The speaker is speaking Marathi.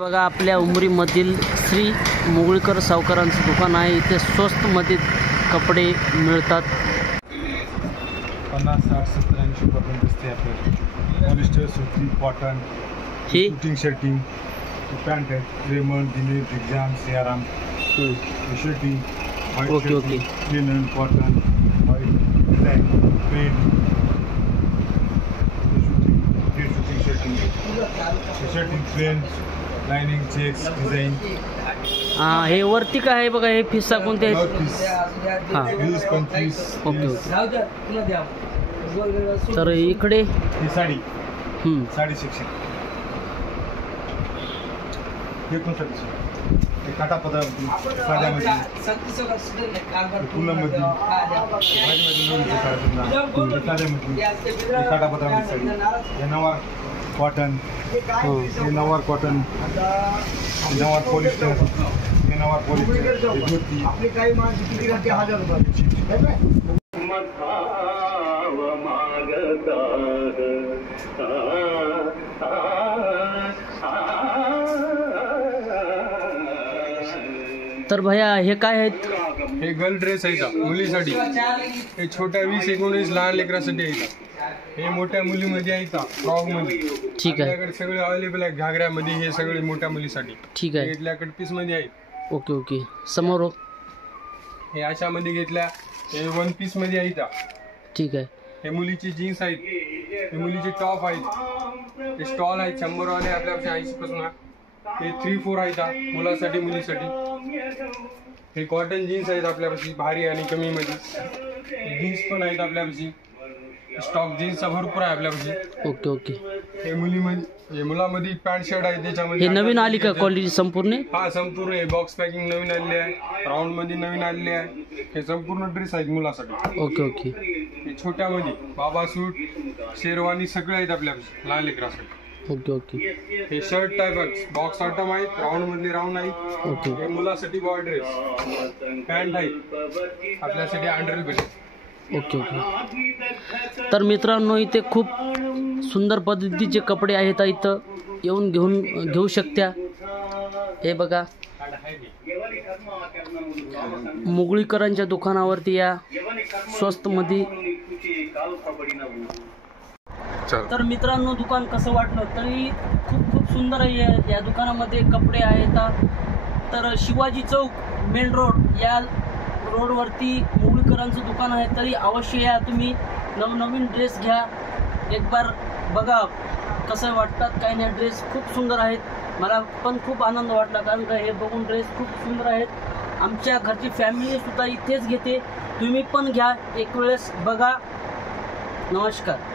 बघा आपल्या उमरीमधील श्री मुगळीकर सावकारांचं दुकान आहे। इथे स्वस्त मध्ये कपडे मिळतात। 50, 60, 70, 80 पर्यंत असते आपल्याकडे। पॉलिस्टर, सुती, कॉटन, शूटिंग शर्टिंग, पॅन्ट आहेत, रेमंड, दिलीप, एग्जाम, Siyaram, shirting, okay linen, cotton, white, black, plain, shooting shirting, plain, lining, checks, design. हे वरती काय आहे बघा, हे फिसा कोणते आहेत? 20, 25। ओके। तर इकडे ही साडी, साडी सेक्शन, हे पण साडी, काटापदर साड्यामध्ये, फुलामध्ये, साड्यामध्ये, काटापदरामध्ये साडी, हे नवार कॉटन, हे नवार कॉटन, नवार पॉलिस्टर, हे नवार पॉलिस्टर, धोती, आपली काही माणसं किती घंटे 1000 रुपये। तर भैया हे काय आहेत? हे गर्ल ड्रेस आहे मुलीसाठी। हे छोट्या 20-19 लहान लेकरांसाठी आहे। हे मोठ्या मुलीमध्ये आहे फ्रॉक मध्ये। ठीक आहे, आपल्याकडे सगळे अवेलेबल आहे। घागऱ्यामध्ये हे सगळे मोठ्या मुलीसाठी। ठीक आहे, आपल्याकडे पीस मध्ये आहे। ओके। समोर हे अशामध्ये घेतल्या, हे 1 पीस मध्ये आहे। ठीक आहे, हे मुलीची जीन्स आहेत, हे मुलीचे टॉप आहेत, हे स्टॉल आहेत 100 वाले आपल्यापेक्षा 80 पासून। हे 3-4 आहेत मुलासाठी मुलीसाठी। हे कॉटन जीन्स आहेत आपल्यापाशी, भारी आणि कमी मध्ये। जीन्स पण आहेत आपल्यापाशी, स्टॉक जीन्सचा भरपूर आहे आपल्यापाशी। ओके। हे मुलीमध्ये, मुलामध्ये पॅन्ट शर्ट आहे त्याच्यामध्ये। हे नवीन आली का क्वालिटी संपूर्ण? हा संपूर्ण, हे बॉक्स पॅकिंग नवीन आलेली आहे, राऊंड मध्ये नवीन आलेली आहे। हे संपूर्ण ड्रेस आहेत मुलासाठी। ओके। हे छोट्यामध्ये बाबा सूट, शेरवानी सगळे आहेत आपल्यापाशी लहान लेकरासाठी। ओके। हे शर्ट टाइप बॉक्स आयटम आहेत, राऊंड मधले राऊंड आहेत। ओके। हे मुलासाठी बॉय ड्रेस, पॅन्ट आहे आपल्यासाठी अंडरवेअर। ओके। तर मित्रांनो, इथे खूप सुंदर पद्धतीचे कपडे आहेत, इथं येऊन घेऊ शकता। हे बघा, मुगळीकरांच्या दुकानावरती या स्वस्त मध्ये। तर मित्रांनो, दुकान कसं वाटलं तरी खूप सुंदर आहे। या दुकानामध्ये कपडे आहेत। तर शिवाजी चौक मेन रोड या रोडवरती मुगळीकरांचं दुकान आहे। तरी अवश्य या, तुम्ही नवनवीन ड्रेस घ्या, एक बार बघा कसं वाटतात काय नाही। ड्रेस खूप सुंदर आहेत, मला पण खूप आनंद वाटला, कारण का हे बघून ड्रेस खूप सुंदर आहेत। आमच्या घरची फॅमिली सुद्धा इथेच घेते, तुम्ही पण घ्या, एक वेळेस बघा। नमस्कार।